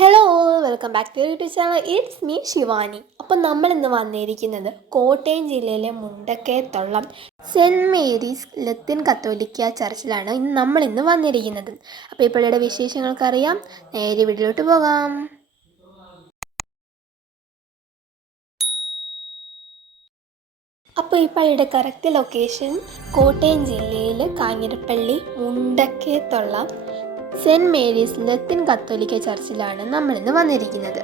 Hello welcome back to YouTube channel. It's me Shivani. അപ്പം നമ്മളിന്ന് വന്നിരിക്കുന്നത് കോട്ടയം ജില്ലയിലെ മുണ്ടക്കയത്തുള്ള സെൻറ്റ് മേരീസ് ലത്തീൻ കത്തോലിക്ക ചർച്ചിലാണ് നമ്മളിന്ന് വന്നിരിക്കുന്നത്. അപ്പോൾ ഈ പള്ളിയുടെ വിശേഷങ്ങൾക്കറിയാം. നേരെ വീട്ടിലോട്ട് പോകാം. അപ്പോൾ ഈ പള്ളിയുടെ കറക്റ്റ് ലൊക്കേഷൻ കോട്ടയം ജില്ലയിൽ കാഞ്ഞിരപ്പള്ളി മുണ്ടക്കയത്തുള്ള സെൻറ്റ് മേരീസ് ലത്തീൻ കത്തോലിക്ക ചർച്ചിലാണ് നമ്മളിന്ന് വന്നിരിക്കുന്നത്.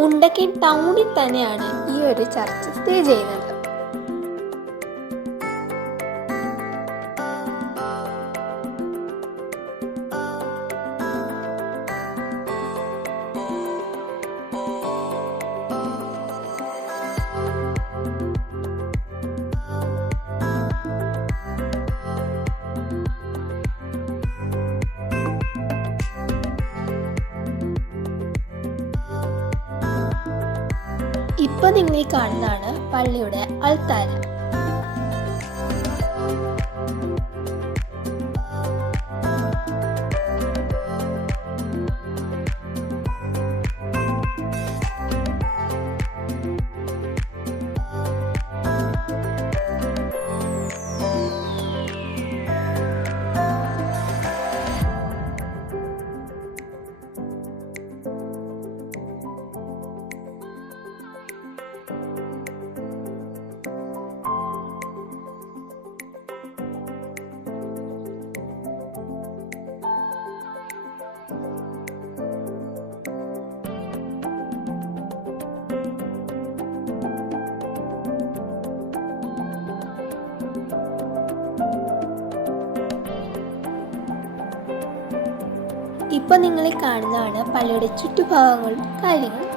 മുണ്ടക്കയം ടൗണിൽ തന്നെയാണ് ഈ ഒരു ചർച്ച് സ്ഥിതി ചെയ്യുന്നത്. ഇപ്പൊ നിങ്ങൾ ഈ കാണുന്നതാണ് പള്ളിയുടെ അൾത്താര. ഇപ്പൊ നിങ്ങൾ കാണുന്നതാണ് പള്ളിയുടെ ചുറ്റുഭാഗങ്ങളും കാര്യങ്ങളും.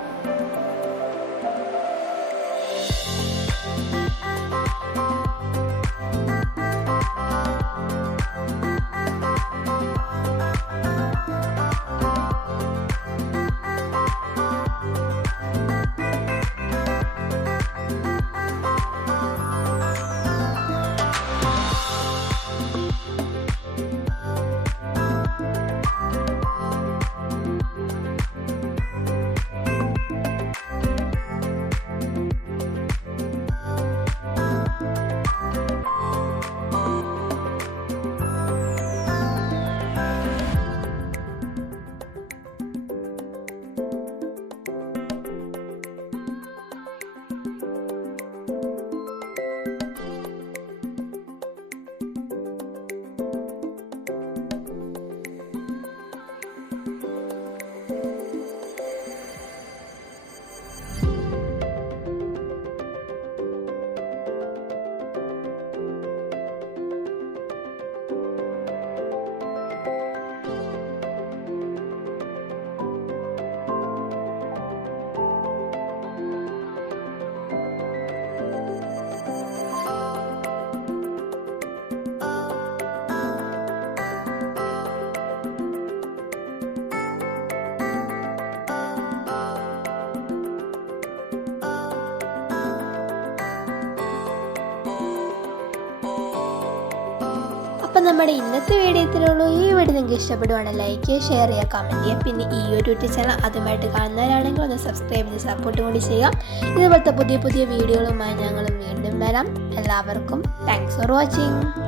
അപ്പം നമ്മുടെ ഇന്നത്തെ വീഡിയോ ഇത്രയുള്ളൂ. ഈ വീഡിയോ നിങ്ങൾക്ക് ഇഷ്ടപ്പെടുവാണെങ്കിൽ ലൈക്ക് ചെയ്യുക, ഷെയർ ചെയ്യുക, കമൻറ്റ് ചെയ്യുക. പിന്നെ ഈ ഒരു യൂട്യൂബ് ചാനൽ ആദ്യമായിട്ട് കാണുന്നവരാണെങ്കിൽ ഒന്ന് സബ്സ്ക്രൈബ് ചെയ്ത് സപ്പോർട്ട് കൂടി ചെയ്യാം. ഇതുപോലത്തെ പുതിയ പുതിയ വീഡിയോകളുമായി ഞങ്ങൾ വീണ്ടും വരാം. എല്ലാവർക്കും താങ്ക്സ് ഫോർ വാച്ചിങ്.